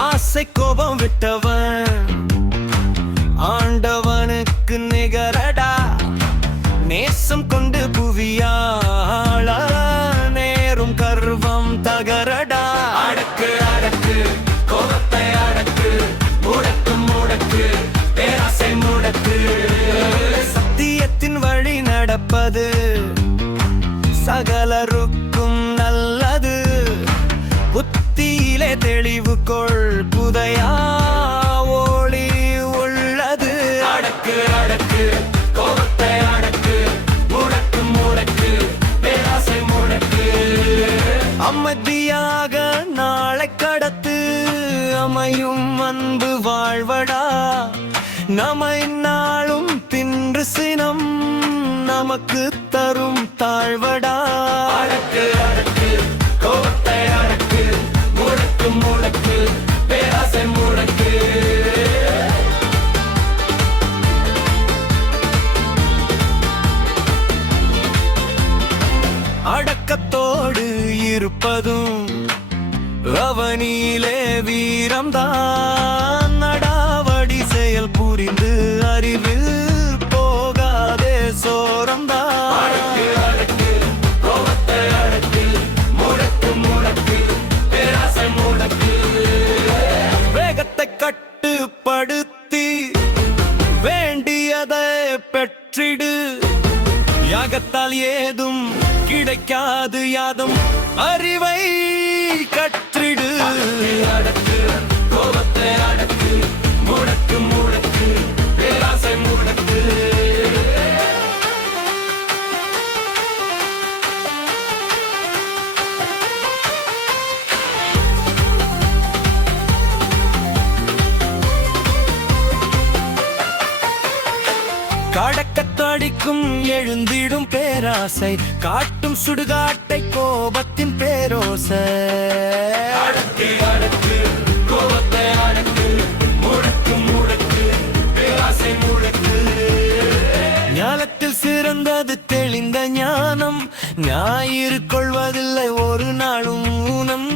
ஆசை கோபம் விட்டவன் ஆண்டவனுக்கு நிகரடா. நேசம் கொண்டு புவியாள நேரும் கர்வம் தகரடா. அடக்கு அடக்கு கோபத்தை அடக்கு, முடக்கு முடக்கு பேராசை முடக்கு. சத்தியத்தின் வழி நடப்பது சகலருக்கும் நல்லது. புத்தியிலே தெளிவு கொள், புதையா ஒளி உள்ளது. அடக்கு அடக்கு கோபத்தை அடக்கு, முடக்கு முடக்கு பேராசை முடக்கு. அமைதியாக நாளை கடத்து, அமையும் அன்பு வாழ்வடா. நம்மை நாளும் தின்று சினம் நமக்கு தரும் தாழ்வடா. அடக்கு அடக்கு கோபத்தை அடக்கு, முடக்கு முடக்கு பேராசை முடக்கு. அடக்கத்தோடு இருப்பதும் அவனிலே வீரம்தான். நடாவடி செயல் புரிந்து அறிவில் போகாதே சோரம்தான். அடக்கு அடக்கு கோபத்தை அடக்கு, முடக்கு முடக்கு பேராசை முடக்கு. வேகத்தை கட்டுப்படுத்தி வேண்டியதை பெற்றிடு. யாகத்தால் ஏதும் கிடைக்காது, யாதும் அறிவை கற்றிடு. அடக்கு கோபத்தை அடக்கு, முடக்கு முடக்கு பேராசை முடக்கு. கடக்கத்தடிக்கும் எழுந்திடும் பேராசை, காட்டும் சுடுகாட்டை கோபத்தின் பேரோசை. அடக்கு அடக்கு கோபத்தை அடக்கு, முடக்கு முடக்கு பேராசை முடக்கு. ஞானத்தில் சிறந்தது தெளிந்த ஞானம், ஞாயிறு கொள்வதில்லை ஒரு நாளும் ஊனம்.